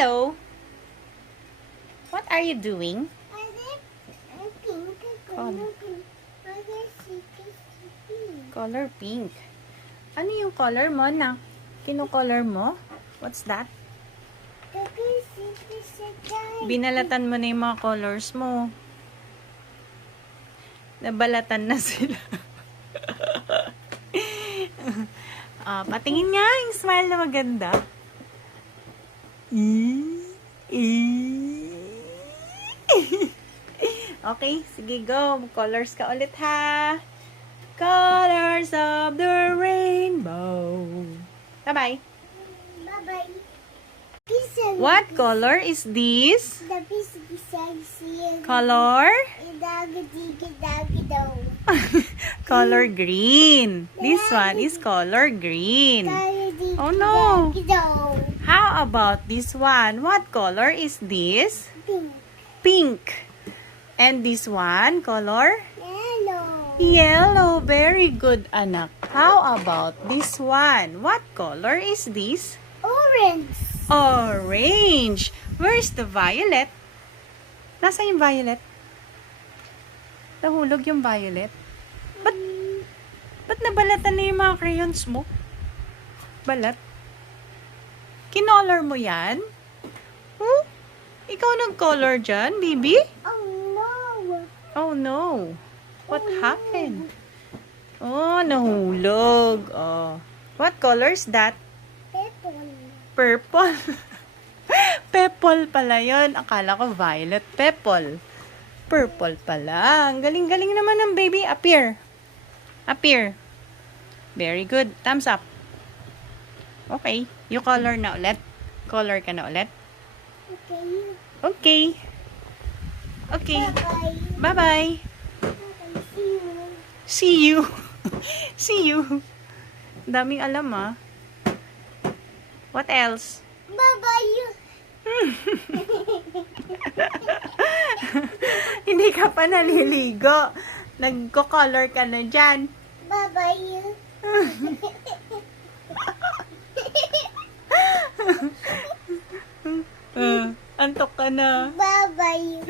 Hello. What are you doing? Color pink. Ano yung color mo na? Kino-color mo? What's that? Binalatan mo na yung mga colors mo. Nabalatan na sila. Patingin nga yung smile na maganda. Okay, sige go. Colors ka ulit ha. Colors of the rainbow. Bye-bye. Bye-bye. What color is this? The piece Color? Idagadigidagidaw. Color green. This one is color green. Oh no. How about this one? What color is this? Pink. Pink. And this one, color? Yellow. Yellow. Very good, anak. How about this one? What color is this? Orange. Orange. Where's the violet? Nasa yung violet? Nahulog yung violet? Ba't nabalatan na yung mga crayons mo? Balat? Kinolor mo yan? Huh? Ikaw nag-color dyan, baby? Oh no. Oh no. What happened? Oh, nahulog. Oh. What color is that? Purple. Purple. Pepple pala yun. Akala ko violet. Pepple. Purple pala. Ang galing-galing naman ng baby. Up here. Up here. Very good. Thumbs up. Okay. You color na ulit. Color ka na ulit. Okay. Okay. Okay. Bye-bye. Bye-bye. See you. See you. See you. Daming alam ah. What else? Bye-bye. Hindi ka pa naliligo. Nagko-color ka na dyan. Bye-bye. Antok ka na. Bye-bye.